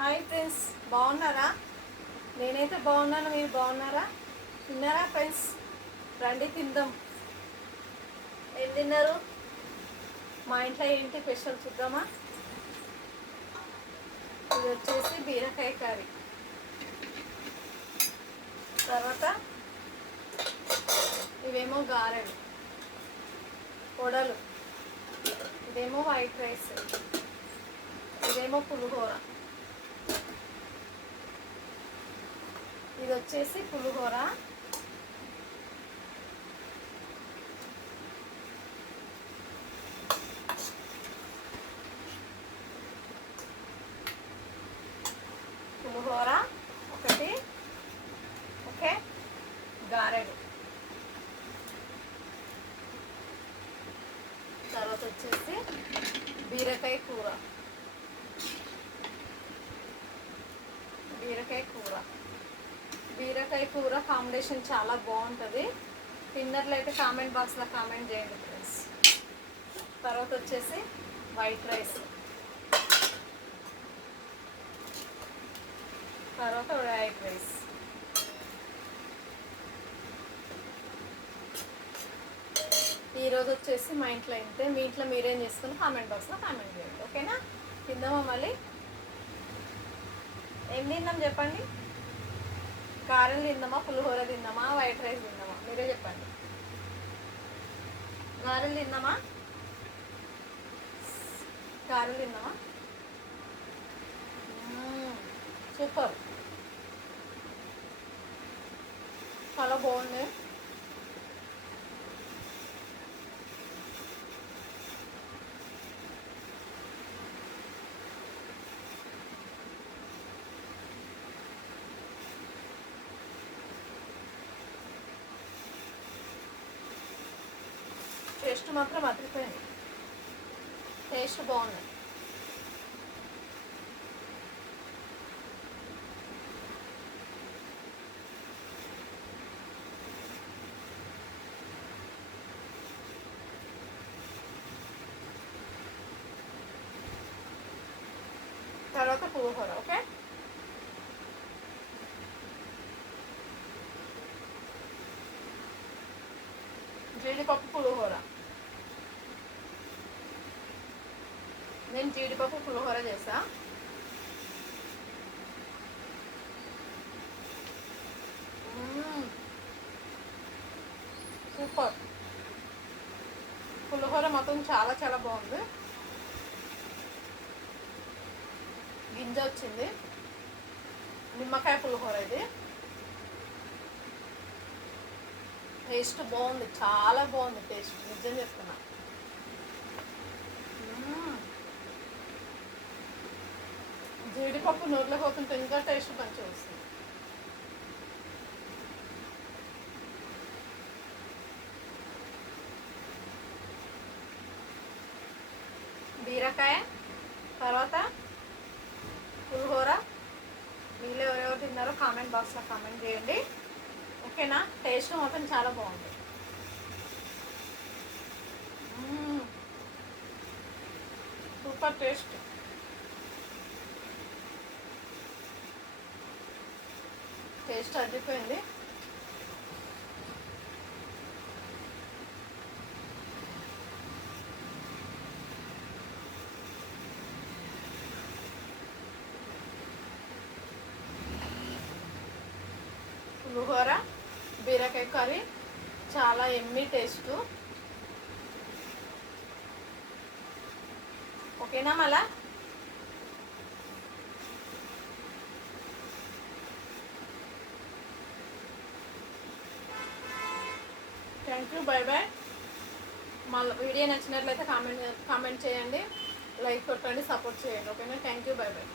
Hi friends, బాగున్నారా? నేనైతే బాగున్నాను. మీరు బాగున్నారా? తిన్నారా ఫ్రెండ్స్? రండి తిందాం. ఏం తిన్నారు? మా ఇంట్లో ఏంటి స్పెషల్ చూద్దామా? ఇది వచ్చేసి బీరకాయ కర్రీ. తర్వాత ఇవేమో గారెలు, పొడలు, ఇదేమో వైట్ రైస్, ఇదేమో పులిహోర. ఇది వచ్చేసి పులిహోర. పులిహోర ఒకటి, ఓకే. గారెలు. తర్వాత వచ్చేసి బీరకాయ కూర. బీరకాయ కూర కాంబినేషన్ చాలా బాగుంటుంది. తిన్నట్లయితే కామెంట్ బాక్స్లో కామెంట్ చేయండి ఫ్రెండ్స్. తర్వాత వచ్చేసి వైట్ రైస్. ఈరోజు వచ్చేసి మా ఇంట్లో ఇంతే. మీ ఇంట్లో మీరేం చేసుకుని కామెంట్ బాక్స్లో కామెంట్ చేయండి, ఓకేనా? తిందామా మళ్ళీ? ఏం తిందాం చెప్పండి? గారెలు తిందామా, పులిహోర తిందామా, వైట్ రైస్ తిందామా? మీరే చెప్పండి. గారెలు తిందామా? సూపర్, చాలా బాగుంది. టేస్ట్ మాత్రం అదిరిపోయింది. టేస్ట్ బాగుంది. తర్వాత పులిహోర, ఓకే. జీడిపప్పు పులిహోర. నేను జీడిపప్పు పులిహోర చేసా. సూపర్. పులిహోర మొత్తం చాలా చాలా బాగుంది. గింజ వచ్చింది. నిమ్మకాయ పులిహోర ఇది. టేస్ట్ బాగుంది, చాలా బాగుంది టేస్ట్, నిజం చెప్తున్నా. జీడిపప్పు నోట్లో పోతుంటే ఇంకా టేస్ట్ మంచిగా వస్తుంది. బీరకాయ, తర్వాత పులిహోర. మీరు ఎవరెవరు తిన్నారో కామెంట్ బాక్స్లో కామెంట్ చేయండి, ఓకేనా? టేస్ట్ మాత్రం చాలా బాగుంది. Super taste. టేస్ట్ అదిరిపోయింది. పులిహోర, బీరకాయ కర్రీ చాలా ఎమ్మీ టేస్ట్, ఓకేనా? మళ్ళా థ్యాంక్ యూ, బై బాయ్. మళ్ళీ వీడియో నచ్చినట్లయితే కామెంట్ చేయండి, లైక్ కొట్టండి, సపోర్ట్ చేయండి, ఓకేనా? Thank you, bye bye.